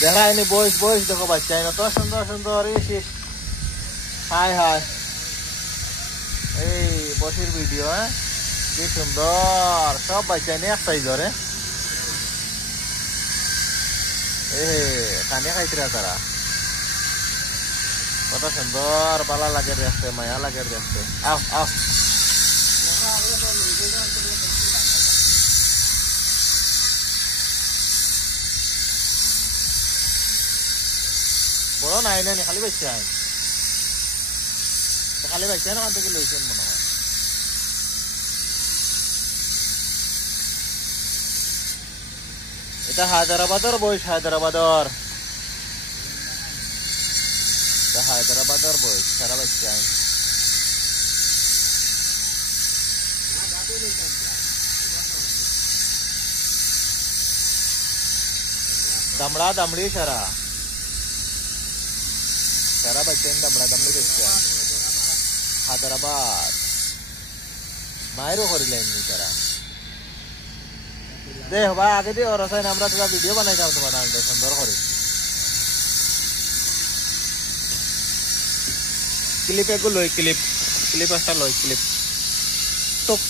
দেখায়নি বয়স বয়স দেখো বাচ্চা তো সুন্দর সুন্দর ইস হাই হাই এই বসির ভিডিও হ্যাঁ কি সুন্দর সব বাচ্চা নিয়ে এক সাইজর কানে খাইছিল তারা কত সুন্দর বালা লাগে দেখতে মায়া লাগে দেখতে আও আও বড় নাই না খালি বাচ্চা খালি বাচ্চা না থেকে লইছেন মনে হয় এটা হায়দ্রাবাদের বয়স হায়দ্রাবাদের বয়স সারা বাচ্চা দামড়া দামড়ি সারা বাচ্চা দামড়া দামড়ি বাচ্চা হায়দ্রাবাদ মায়েরও করিলেন তারা দে ভাই আগে দিয়ে ওর রাসায়ন আমরা তোরা ভিডিও বানাইতাম তোমার সুন্দর করে ক্লিপ এগুলো লই ক্লিপ একটা লই ক্লিপ টক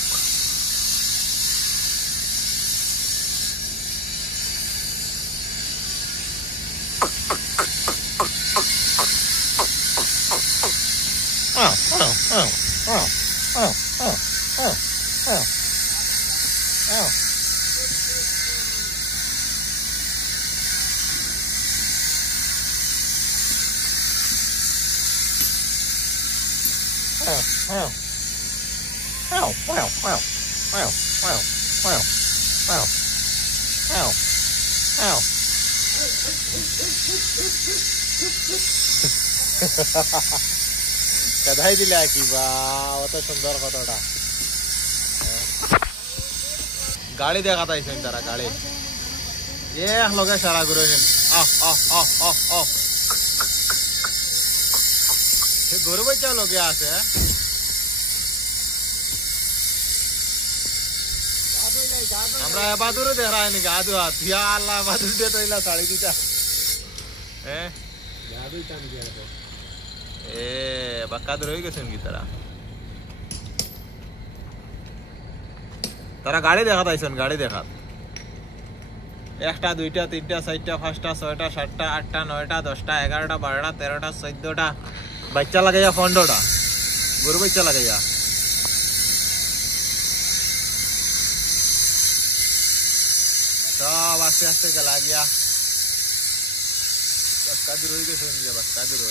कदाई दिला की बा सुंदर कतटा गाड़ी देखा था इसमें तारा गाड़ी ये लोग सारा गुरु गुरु बच्चा लोग आते আমরা বাদুরে দেখা হয়নি গাদু হাতিয়া আল্লাহ বাদুর দিয়ে তো ইলা শাড়ি দিতা হ্যাঁ গাদুই টান দিয়া এ বাকাদুর হয়ে গেছেন কি তারা গাড়ি দেখা তাইছেন গাড়ি দেখা একটা দুইটা তিনটা চারটা পাঁচটা ছয়টা সাতটা আটটা নয়টা 10টা 11টা 12টা 13টা 14টা বাচ্চা লাগাইয়া 15টা গরু বাচ্চা লাগাইয়া सब आस्ते आस्ते गला गया बाकादुर हो गए बाकादुर हो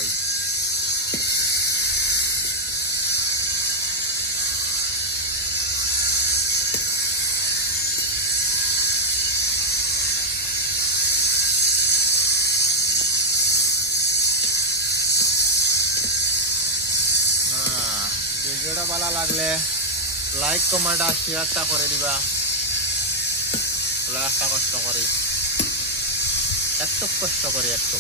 ভিডিওটা ভালো লাগলে লাইক কমেন্ট আর শেয়ারটা করে দিবা কষ্ট করি একটু কষ্ট করি একটু